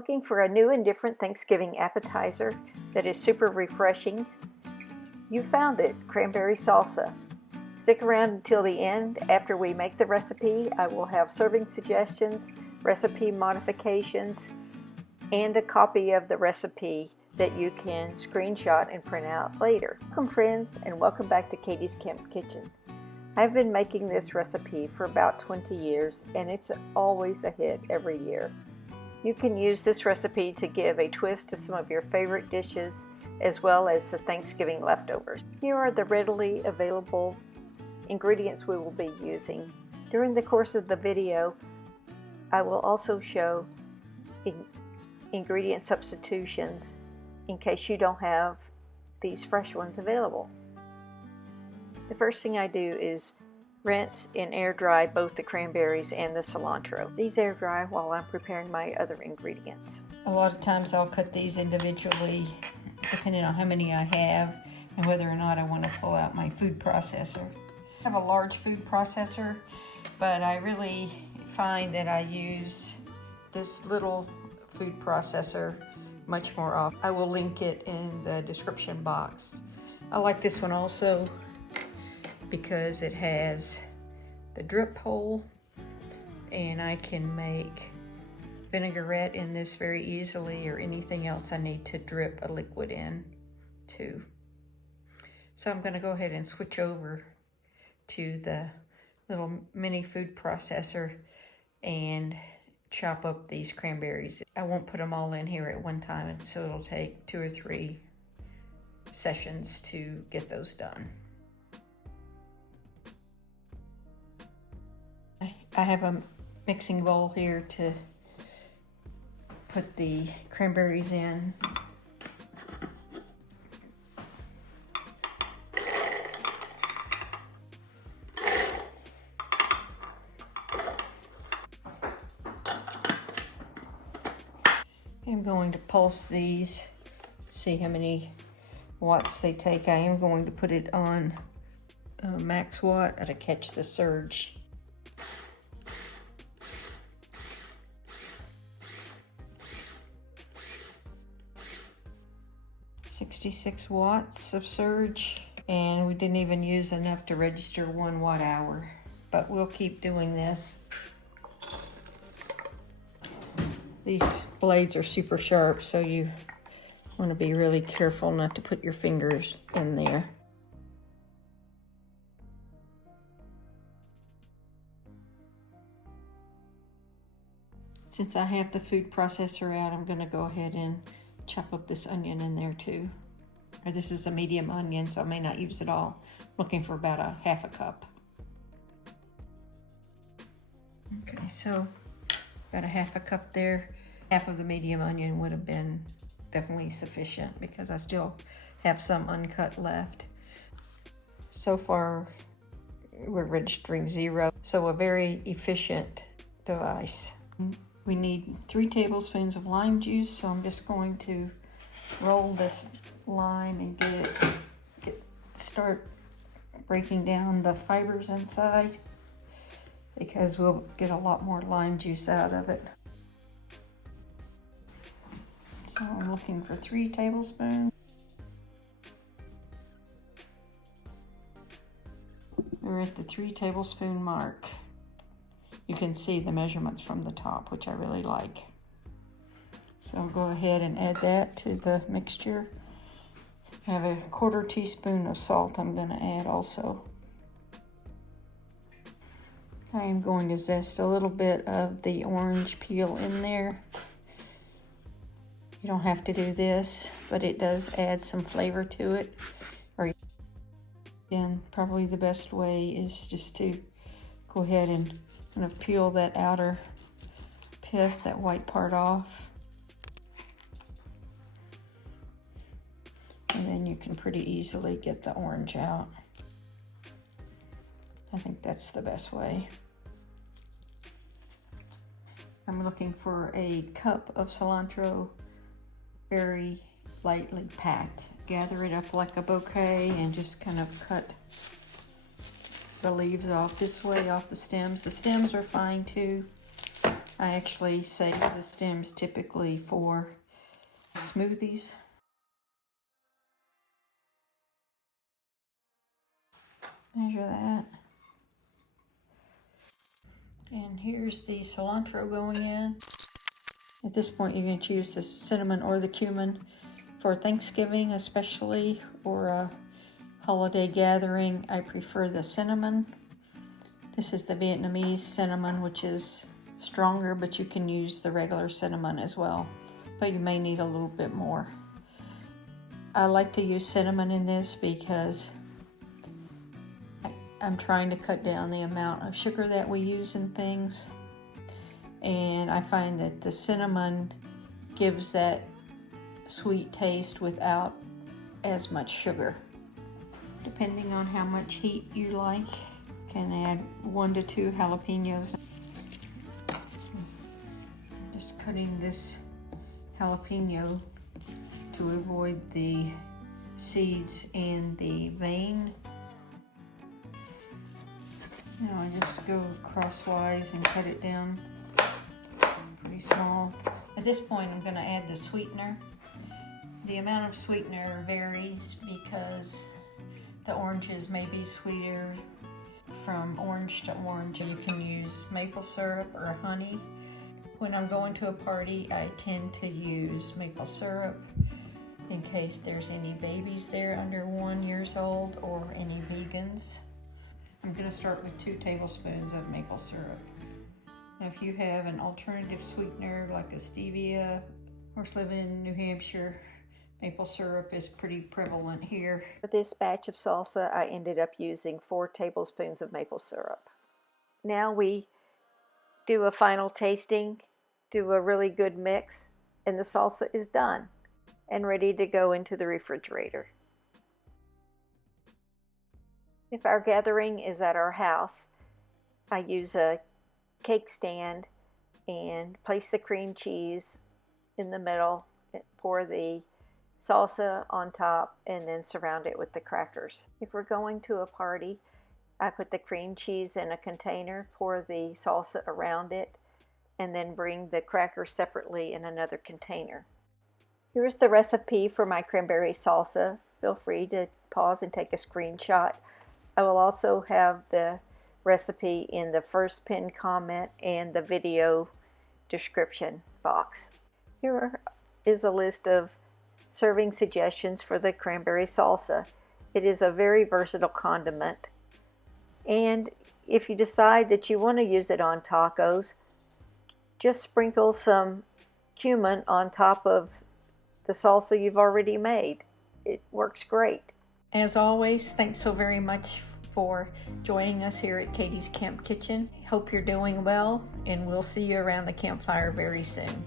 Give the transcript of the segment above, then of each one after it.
Looking for a new and different Thanksgiving appetizer that is super refreshing? You found it, Cranberry Salsa. Stick around until the end. After we make the recipe, I will have serving suggestions, recipe modifications, and a copy of the recipe that you can screenshot and print out later. Welcome friends, and welcome back to Katie's Camp Kitchen. I've been making this recipe for about 20 years, and it's always a hit every year. You can use this recipe to give a twist to some of your favorite dishes, as well as the Thanksgiving leftovers. Here are the readily available ingredients we will be using. During the course of the video, I will also show ingredient substitutions in case you don't have these fresh ones available. The first thing I do is rinse and air dry both the cranberries and the cilantro. These air dry while I'm preparing my other ingredients. A lot of times I'll cut these individually depending on how many I have and whether or not I want to pull out my food processor. I have a large food processor, but I really find that I use this little food processor much more often. I will link it in the description box. I like this one also because it has the drip hole, and I can make vinaigrette in this very easily, or anything else I need to drip a liquid in too. So I'm going to go ahead and switch over to the little mini food processor and chop up these cranberries. I won't put them all in here at one time, so it'll take 2 or 3 sessions to get those done. I have a mixing bowl here to put the cranberries in. I'm going to pulse these, see how many watts they take. I am going to put it on max watt to catch the surge. $66 watts of surge, and we didn't even use enough to register 1 watt-hour, but we'll keep doing this. These blades are super sharp, so you want to be really careful not to put your fingers in there. Since I have the food processor out, I'm going to go ahead and chop up this onion in there too. Or this is a medium onion, so I may not use it all. I'm looking for about a 1/2 cup. Okay, so about a 1/2 cup there. Half of the medium onion would have been definitely sufficient because I still have some uncut left. So far, we're registering 0, so a very efficient device. We need 3 tablespoons of lime juice, so I'm just going to roll this lime and start breaking down the fibers inside, because we'll get a lot more lime juice out of it. So I'm looking for 3 tablespoons. We're at the 3 tablespoon mark. You can see the measurements from the top, which I really like. So I'll go ahead and add that to the mixture. I have a 1/4 teaspoon of salt I'm going to add also. I am going to zest a little bit of the orange peel in there. You don't have to do this, but it does add some flavor to it. Or again, probably the best way is just to go ahead and kind of peel that outer pith, that white part off. And then you can pretty easily get the orange out. I think that's the best way. I'm looking for a cup of cilantro, very lightly packed. Gather it up like a bouquet and just kind of cut the leaves off this way, off the stems. The stems are fine too. I actually save the stems typically for smoothies. Measure that. And here's the cilantro going in. At this point you can choose the cinnamon or the cumin. For Thanksgiving especially, or a holiday gathering, I prefer the cinnamon. This is the Vietnamese cinnamon, which is stronger, but you can use the regular cinnamon as well, but you may need a little bit more. I like to use cinnamon in this because I'm trying to cut down the amount of sugar that we use in things, and I find that the cinnamon gives that sweet taste without as much sugar. Depending on how much heat you like, can add 1 to 2 jalapenos. Just cutting this jalapeno to avoid the seeds and the vein. Now I just go crosswise and cut it down pretty small. At this point I'm going to add the sweetener. The amount of sweetener varies because the oranges may be sweeter from orange to orange. You can use maple syrup or honey. When I'm going to a party, I tend to use maple syrup in case there's any babies there under 1 year old or any vegans. I'm going to start with 2 tablespoons of maple syrup. Now if you have an alternative sweetener like a stevia, of course living in New Hampshire, maple syrup is pretty prevalent here. For this batch of salsa, I ended up using 4 tablespoons of maple syrup. Now we do a final tasting, do a really good mix, and the salsa is done and ready to go into the refrigerator. If our gathering is at our house, I use a cake stand and place the cream cheese in the middle, pour the salsa on top, and then surround it with the crackers. If we're going to a party, I put the cream cheese in a container, pour the salsa around it, and then bring the crackers separately in another container. Here's the recipe for my cranberry salsa. Feel free to pause and take a screenshot. I will also have the recipe in the first pinned comment and the video description box. Here is a list of serving suggestions for the cranberry salsa. It is a very versatile condiment, and if you decide that you want to use it on tacos, just sprinkle some cumin on top of the salsa you've already made. It works great. As always, thanks so very much for joining us here at Katie's Camp Kitchen. Hope you're doing well, and we'll see you around the campfire very soon.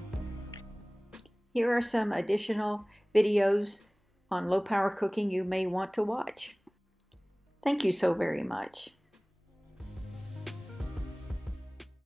Here are some additional videos on low power cooking you may want to watch. Thank you so very much.